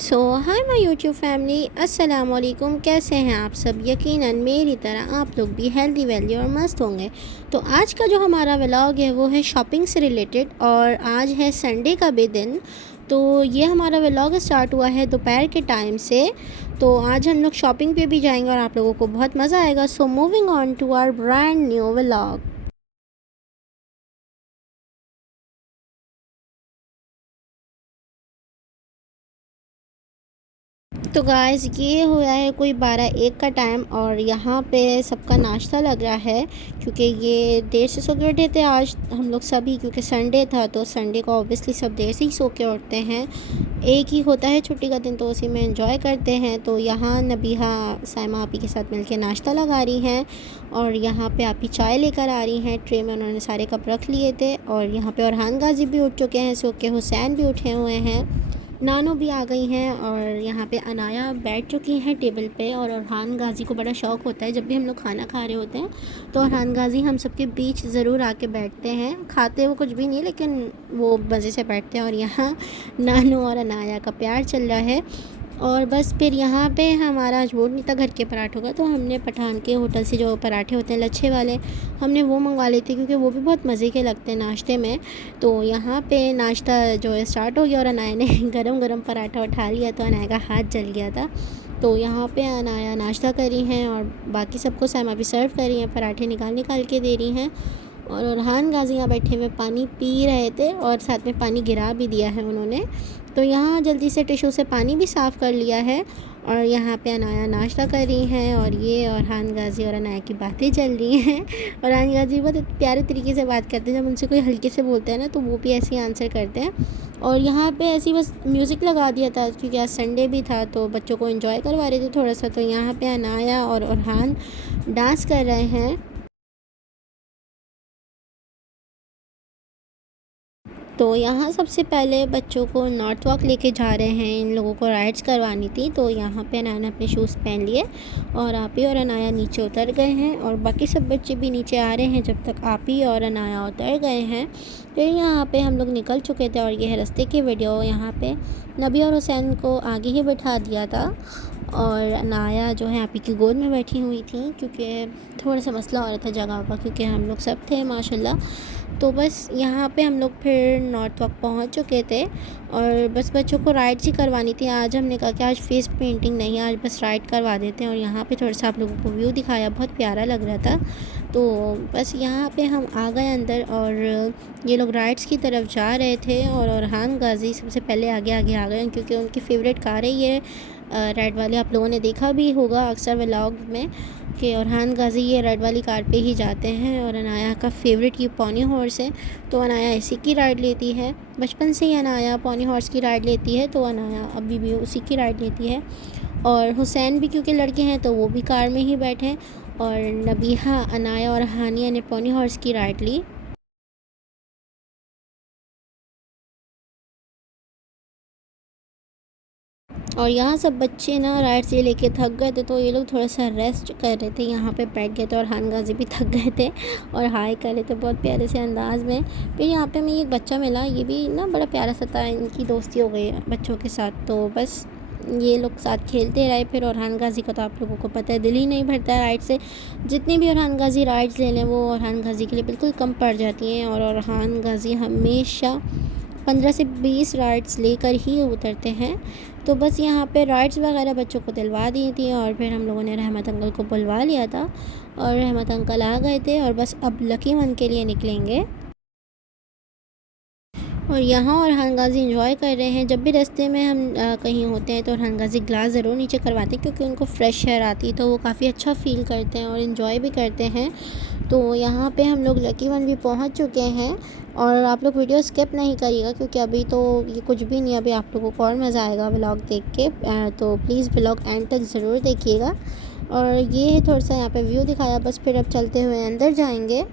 Hi my YouTube family, अस्सलाम वालेकुम। कैसे हैं आप सब? यकीनन मेरी तरह आप लोग भी हेल्दी वेल्दी और मस्त होंगे। तो आज का जो हमारा व्लॉग है वो है शॉपिंग से रिलेटेड, और आज है संडे का भी दिन। तो ये हमारा व्लॉग स्टार्ट हुआ है दोपहर के टाइम से। तो आज हम लोग शॉपिंग पे भी जाएंगे और आप लोगों को बहुत मज़ा आएगा। So moving on to our brand new vlog. तो गाइस, ये हुआ है कोई 12-1 का टाइम, और यहाँ पे सबका नाश्ता लग रहा है क्योंकि ये देर से सो के उठे थे आज हम लोग सभी, क्योंकि संडे था। तो संडे को ऑब्वियसली सब देर से ही सो के उठते हैं। एक ही होता है छुट्टी का दिन, तो उसी में एंजॉय करते हैं। तो यहाँ नबीहा साइमा आपी के साथ मिलके नाश्ता लगा रही हैं, और यहाँ पे आपी चाय लेकर आ रही हैं। ट्रे में उन्होंने सारे कप रख लिए थे, और यहाँ पे अरहान गाजी भी उठ चुके हैं सो के, हुसैन भी उठे हुए हैं, नानो भी आ गई हैं, और यहाँ पे अनाया बैठ चुकी हैं टेबल पे। और अरहान गाजी को बड़ा शौक़ होता है, जब भी हम लोग खाना खा रहे होते हैं तो अरहान गाजी हम सबके बीच ज़रूर आके बैठते हैं। खाते वो कुछ भी नहीं, लेकिन वो मज़े से बैठते हैं। और यहाँ नानो और अनाया का प्यार चल रहा है। और बस फिर यहाँ पे हमारा आज मूड नहीं था घर के पराठों का, तो हमने पठान के होटल से जो पराठे होते हैं लच्छे वाले, हमने वो मंगवा लिए थे, क्योंकि वो भी बहुत मज़े के लगते हैं नाश्ते में। तो यहाँ पे नाश्ता जो है स्टार्ट हो गया, और अनाया ने गरम गरम पराठा उठा लिया, तो अनाया का हाथ जल गया था। तो यहाँ पे अनाया नाश्ता करी हैं, और बाकी सबको साइमा भी सर्व करी हैं, पराठे निकाल निकाल के दे रही हैं। और अरहान गाजी यहाँ बैठे हुए पानी पी रहे थे, और साथ में पानी गिरा भी दिया है उन्होंने। तो यहाँ जल्दी से टिशू से पानी भी साफ़ कर लिया है। और यहाँ पे अनाया नाश्ता कर रही हैं, और ये अरहान गाजी और अनाया की बातें चल रही हैं। और अरहान गाजी बहुत प्यारे तरीके से बात करते हैं, जब उनसे कोई हल्के से बोलते हैं ना तो वो भी ऐसे ही आंसर करते हैं। और यहाँ पे ऐसी बस म्यूज़िक लगा दिया था, क्योंकि आज संडे भी था तो बच्चों को एंजॉय करवा रहे थे थोड़ा सा। तो यहाँ पे अनाया और अरहान डांस कर रहे हैं। तो यहाँ सबसे पहले बच्चों को नॉर्थ वॉक लेके जा रहे हैं, इन लोगों को राइड्स करवानी थी। तो यहाँ पे अनाया ने अपने शूज़ पहन लिए, और आपी और अनाया नीचे उतर गए हैं, और बाकी सब बच्चे भी नीचे आ रहे हैं जब तक आपी और अनाया उतर गए हैं। फिर यहाँ पे हम लोग निकल चुके थे, और ये है रास्ते की वीडियो। यहाँ पे नबी और हुसैन को आगे ही बैठा दिया था, और अनाया जो है आपी की गोद में बैठी हुई थी, क्योंकि थोड़ा सा मसला हो रहा था जगह का, क्योंकि हम लोग सब थे माशाल्लाह। तो बस यहाँ पे हम लोग फिर नॉर्थ वॉक पहुँच चुके थे, और बस बच्चों को राइड्स ही करवानी थी। आज हमने कहा कि आज फेस पेंटिंग नहीं, आज बस राइड करवा देते हैं। और यहाँ पे थोड़ा सा आप लोगों को व्यू दिखाया, बहुत प्यारा लग रहा था। तो बस यहाँ पे हम आ गए अंदर, और ये लोग राइड्स की तरफ जा रहे थे। और अरहान गाजी सबसे पहले आगे आगे आ गए, क्योंकि उनकी फ़ेवरेट कार है ये रेड वाली। आप लोगों ने देखा भी होगा अक्सर व्लॉग में कि अरहान गाजी ये रेड वाली कार पे ही जाते हैं। और अनाया का फेवरेट ये पोनी हॉर्स है, तो अनाया इसी की राइड लेती है। बचपन से ही अनाया पोनी हॉर्स की राइड लेती है, तो अनाया अभी भी उसी की राइड लेती है। और हुसैन भी क्योंकि लड़के हैं तो वो भी कार में ही बैठे। और नबीहा, अनाया और हानिया ने पोनी हॉर्स की राइड ली। और यहाँ सब बच्चे ना राइड से लेके थक गए थे, तो ये लोग थोड़ा सा रेस्ट कर रहे थे, यहाँ पे बैठ गए थे। और अरहान गाजी भी थक गए थे और हाय कर रहे थे बहुत प्यारे से अंदाज में। फिर यहाँ पे हमें एक बच्चा मिला, ये भी ना बड़ा प्यारा सा था, इनकी दोस्ती हो गई बच्चों के साथ। तो बस ये लोग साथ खेलते रहे। फिर अरहान गाजी का तो आप लोगों को पता है, दिल ही नहीं भरता है राइड से। जितनी भी अरहान गाजी राइड्स ले लें, वो अरहान गाजी के लिए बिल्कुल कम पड़ जाती हैं। और अरहान गाजी हमेशा 15 से 20 राइड्स लेकर ही उतरते हैं। तो बस यहाँ पे राइड्स वगैरह बच्चों को दिलवा दी थी, और फिर हम लोगों ने रहमत अंकल को बुलवा लिया था, और रहमत अंकल आ गए थे। और बस अब लकी वन के लिए निकलेंगे। और यहाँ और अरहान गाजी इंजॉय कर रहे हैं। जब भी रास्ते में हम कहीं होते हैं तो अरहान गाजी ग्लास ज़रूर नीचे करवाते हैं, क्योंकि उनको फ्रेश एयर आती है, तो वो काफ़ी अच्छा फ़ील करते हैं और इन्जॉय भी करते हैं। तो यहाँ पे हम लोग लकी वन भी पहुँच चुके हैं। और आप लोग वीडियो स्किप नहीं करिएगा, क्योंकि अभी तो ये कुछ भी नहीं, अभी आप लोगों को और मज़ा आएगा व्लॉग देख के। तो प्लीज़ व्लॉग एंड तक ज़रूर देखिएगा। और ये है थोड़ा सा यहाँ पे व्यू दिखाया, बस फिर अब चलते हुए अंदर जाएंगे।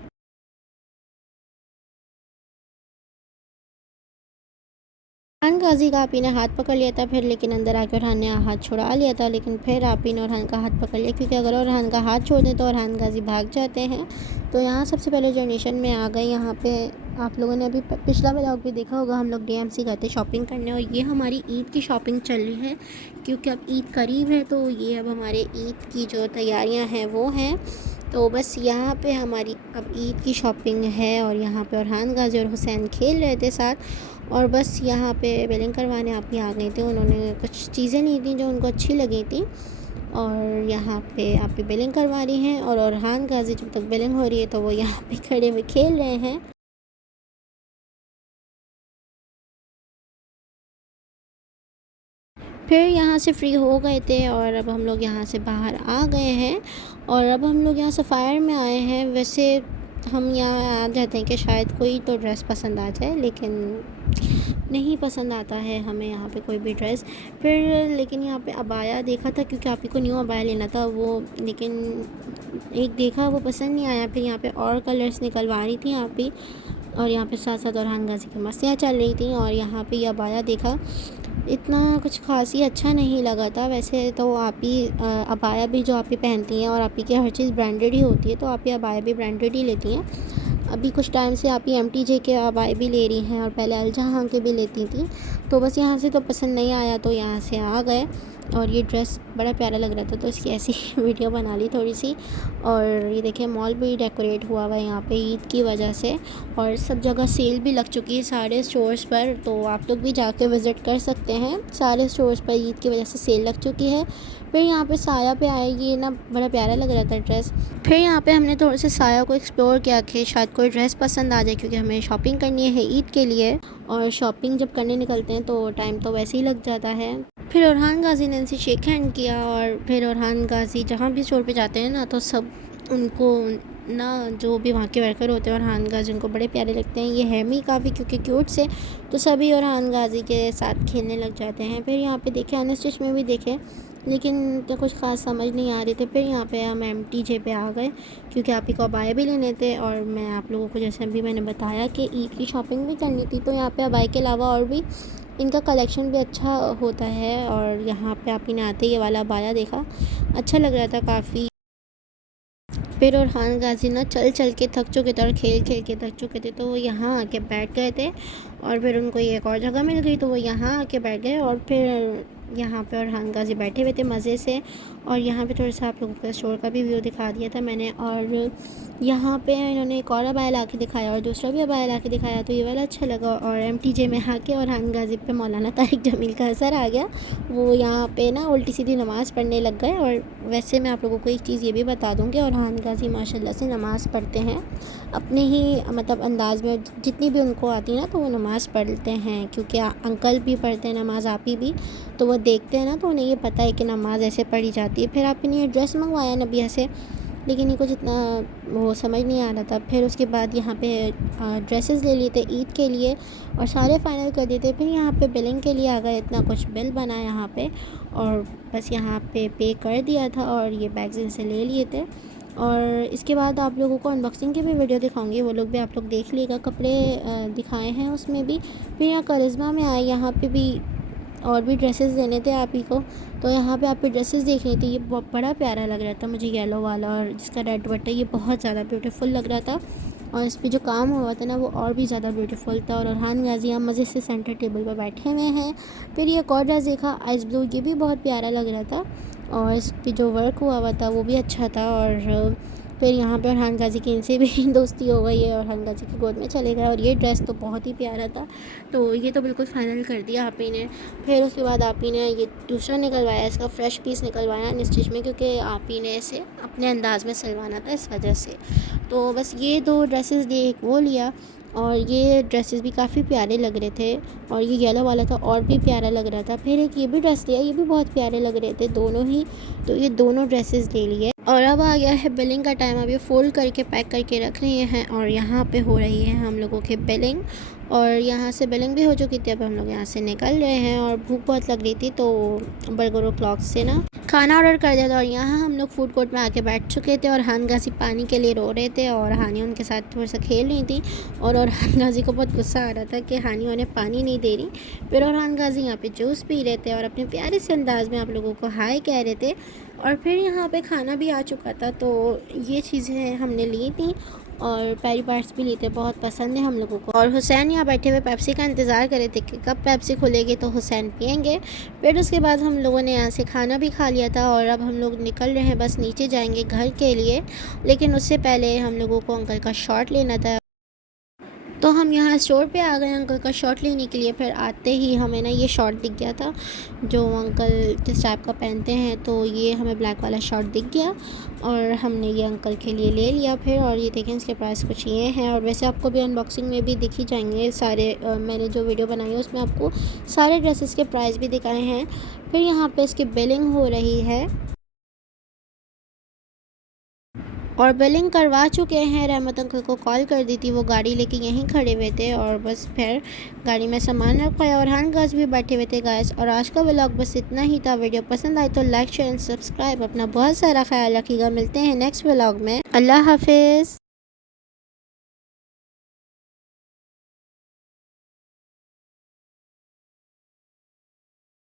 अरहान गाजी का आपी ने हाथ पकड़ लिया था फिर, लेकिन अंदर आकर अरहान ने हाथ छुड़ा लिया था। लेकिन फिर आपी ने अरहान का हाथ पकड़ लिया, क्योंकि अगर अरहान का हाथ छोड़ दें तो अरहान गाजी भाग जाते हैं। तो यहाँ सबसे पहले जनरेशन में आ गए। यहाँ पे आप लोगों ने अभी पिछला व्लॉग भी देखा होगा, हम लोग डीएमसी गए थे शॉपिंग करने और ये हमारी ईद की शॉपिंग चल रही है क्योंकि अब ईद करीब है। तो ये अब हमारे ईद की जो तैयारियां हैं वो हैं। तो बस यहाँ पे हमारी अब ईद की शॉपिंग है और यहाँ पे अरहान गाजी और हुसैन खेल रहे थे साथ। और बस यहाँ पे बिलिंग करवाने आप ही आ गए थे, उन्होंने कुछ चीज़ें ली थी जो उनको अच्छी लगी थी और यहाँ पे आप ही बिलिंग करवा रही हैं। और अरहान गाजी जब तक बिलिंग हो रही है तो वो यहाँ पे खड़े हुए खेल रहे हैं। फिर यहाँ से फ्री हो गए थे और अब हम लोग यहाँ से बाहर आ गए हैं और अब हम लोग यहाँ सफ़ायर में आए हैं। वैसे हम यहाँ आ जाते हैं कि शायद कोई तो ड्रेस पसंद आ जाए, लेकिन नहीं पसंद आता है हमें यहाँ पे कोई भी ड्रेस। फिर लेकिन यहाँ पे अबाया देखा था क्योंकि आप ही को न्यू अबाया लेना था वो, लेकिन एक देखा वो पसंद नहीं आया। फिर यहाँ पे और कलर्स निकलवा रही थी यहाँ पे, और यहाँ पे साथ साथ अरहान गाजी की मस्तियाँ चल रही थी। और यहाँ पे ये अबाया देखा, इतना कुछ खास ही अच्छा नहीं लगा था। वैसे तो आप ही अबाया भी जो आप ही पहनती हैं और आप ही की हर चीज़ ब्रांडेड ही होती है, तो आप ही अबाया भी ब्रांडेड ही लेती हैं। अभी कुछ टाइम से आप ही एमटीजे के अबाए भी ले रही हैं और पहले अलजहाँ के भी लेती थी। तो बस यहाँ से तो पसंद नहीं आया तो यहाँ से आ गए। और ये ड्रेस बड़ा प्यारा लग रहा था तो इसकी ऐसी वीडियो बना ली थोड़ी सी। और ये देखिए मॉल भी डेकोरेट हुआ हुआ है यहाँ पे ईद की वजह से, और सब जगह सेल भी लग चुकी है सारे स्टोर्स पर, तो आप लोग भी जाके विज़िट कर सकते हैं। सारे स्टोर्स पर ईद की वजह से सेल लग चुकी है। फिर यहाँ पे साया पे आएगी ना, बड़ा प्यारा लग रहा था ड्रेस। फिर यहाँ पे हमने थोड़े से साया को एक्सप्लोर किया कि शायद कोई ड्रेस पसंद आ जाए, क्योंकि हमें शॉपिंग करनी है ईद के लिए और शॉपिंग जब करने निकलते हैं तो टाइम तो वैसे ही लग जाता है। फिर अरहान गाजी ने इनसे शेक हैंड किया और फिर अरहान गाजी जहाँ भी स्टोर पे जाते हैं ना तो सब उनको ना, जो भी वहाँ के वर्कर होते हैं अरहान गाजी उनको बड़े प्यारे लगते हैं। ये है भी काफ़ी क्योंकि क्यूट से, तो सभी अरहान गाजी के साथ खेलने लग जाते हैं। फिर यहाँ पे देखे अनस्टिच में भी देखे, लेकिन तो कुछ ख़ास समझ नहीं आ रही थी। फिर यहाँ पे हम एमटीजे पे आ गए क्योंकि आप ही को अबाए भी लेने थे और मैं आप लोगों को जैसे अभी मैंने बताया कि ईद की शॉपिंग भी करनी थी। तो यहाँ पे अबाए के अलावा और भी इनका कलेक्शन भी अच्छा होता है। और यहाँ पे आप ही ने आते ये वाला अबाया देखा, अच्छा लग रहा था काफ़ी। फिर अरहान गाजी ना चल चल के थक चुके थे और खेल खेल के थक चुके थे, तो वो यहाँ आके बैठ गए थे और फिर उनको एक और जगह मिल गई तो वो यहाँ आके बैठ गए। और फिर यहाँ पे अरहान गाजी बैठे हुए थे मज़े से। और यहाँ पे थोड़ा सा आप लोगों को स्टोर का भी व्यू दिखा दिया था मैंने। और यहाँ पे इन्होंने एक और अबाया ला के दिखाया और दूसरा भी अबाया ला के दिखाया, तो ये वाला अच्छा लगा। और एमटीजे में आके अरहान गाजी पे मौलाना तारिक जमील का असर आ गया, वो यहाँ पे ना उल्टी सीधी नमाज़ पढ़ने लग गए। और वैसे मैं आप लोगों को एक चीज़ ये भी बता दूँ कि अरहान गाजी माशाल्लाह से नमाज़ पढ़ते हैं अपने ही मतलब अंदाज़ में, जितनी भी उनको आती है ना तो वो नमाज़ पढ़ते हैं। क्योंकि अंकल भी पढ़ते हैं नमाज़, आप ही भी, तो वो देखते हैं ना तो उन्हें ये पता है कि नमाज़ ऐसे पढ़ी जाती है। फिर आप इन्हें ये ड्रेस मंगवाया नबिया से, लेकिन इनको जितना वो समझ नहीं आ रहा था। फिर उसके बाद यहाँ पे ड्रेसेस ले लिए थे ईद के लिए और सारे फाइनल कर दिए थे। फिर यहाँ पे बिलिंग के लिए आ गए, इतना कुछ बिल बना यहाँ पे और बस यहाँ पे कर दिया था और ये बैग्स इनसे ले लिए थे। और इसके बाद आप लोगों को अनबॉक्सिंग की भी वीडियो दिखाऊंगी, वो लोग भी आप लोग देख लीजिएगा। कपड़े दिखाए हैं उसमें भी। फिर यहाँ करिश्मा में आए, यहाँ पे भी और भी ड्रेसेस देने थे आप ही को, तो यहाँ पे आप ही ड्रेसेस देख रही थी। ये बड़ा प्यारा लग रहा था मुझे येलो वाला, और जिसका रेड बट है ये बहुत ज़्यादा ब्यूटीफुल लग रहा था। और इस पर जो काम हुआ था ना वो और भी ज़्यादा ब्यूटीफुल था। और अरहान गाजी हम मज़े से सेंटर टेबल पर बैठे हुए हैं। फिर ये एक और ड्रेस देखा आइस ब्लू, ये भी बहुत प्यारा लग रहा था और इस पर जो वर्क हुआ था वो भी अच्छा था। और फिर यहाँ पे अरहान गाजी की इनसे भी दोस्ती हो गई है और अरहान गाजी की गोद में चले गए। और ये ड्रेस तो बहुत ही प्यारा था, तो ये तो बिल्कुल फ़ाइनल कर दिया आप ही ने। फिर उसके बाद आप ही ने ये दूसरा निकलवाया, इसका फ़्रेश पीस निकलवाया अनस्टिच में, क्योंकि आप ही ने इसे अपने अंदाज़ में सिलवाना था इस वजह से। तो बस ये दो ड्रेसेस लिए, एक वो लिया। और ये ड्रेसेस भी काफ़ी प्यारे लग रहे थे और ये येलो वाला था और भी प्यारा लग रहा था। फिर एक ये भी ड्रेस लिया, ये भी बहुत प्यारे लग रहे थे दोनों ही, तो ये दोनों ड्रेसेस ले लिए। और अब आ गया है बिलिंग का टाइम। अब ये फ़ोल्ड करके पैक करके रख रहे हैं और यहाँ पे हो रही है हम लोगों की बिलिंग। और यहाँ से बिलिंग भी हो चुकी थी, अब हम लोग यहाँ से निकल रहे हैं। और भूख बहुत लग रही थी तो बर्गर क्लॉक से ना खाना ऑर्डर कर दिया था। और यहाँ हम लोग फूड कोर्ट में आके बैठ चुके थे और अरहान गाजी पानी के लिए रो रहे थे और हानिया उनके साथ थोड़ा सा खेल रही थी। और अरहान गाजी को बहुत गुस्सा आ रहा था कि हानिया उन्हें पानी नहीं दे रही। फिर अरहान गाजी यहाँ पे जूस पी रहे थे और अपने प्यारे से अंदाज में आप लोगों को हाय कह रहे थे। और फिर यहाँ पे खाना भी आ चुका था, तो ये चीज़ें हमने ली थी और पेरी पार्ट्स भी लेते, बहुत पसंद है हम लोगों को। और हुसैन यहाँ बैठे हुए पेप्सी का इंतज़ार कर रहे थे कि कब पेप्सी खुलेगी तो हुसैन पियेंगे। फिर उसके बाद हम लोगों ने यहाँ से खाना भी खा लिया था और अब हम लोग निकल रहे हैं, बस नीचे जाएंगे घर के लिए। लेकिन उससे पहले हम लोगों को अंकल का शॉट लेना था, तो हम यहाँ स्टोर पे आ गए अंकल का शॉट लेने के लिए। फिर आते ही हमें ना ये शॉट दिख गया था जो अंकल जिस टाइप का पहनते हैं, तो ये हमें ब्लैक वाला शॉट दिख गया और हमने ये अंकल के लिए ले लिया फिर। और ये देखें इसके प्राइस कुछ ये हैं, और वैसे आपको भी अनबॉक्सिंग में भी दिख ही जाएंगे सारे। मैंने जो वीडियो बनाई है उसमें आपको सारे ड्रेसेस के प्राइस भी दिखाए हैं। फिर यहाँ पर इसकी बिलिंग हो रही है और बिलिंग करवा चुके हैं। रहमत अंकल को कॉल कर दी थी, वो गाड़ी लेके यहीं खड़े हुए थे और बस फिर गाड़ी में सामान रखा है और हैंड गार्ड्स भी बैठे हुए थे गाइस। और आज का व्लॉग बस इतना ही था। वीडियो पसंद आए तो लाइक शेयर एंड सब्सक्राइब। अपना बहुत सारा ख्याल रखिएगा। मिलते हैं नेक्स्ट व्लॉग में। अल्लाह हाफिज़।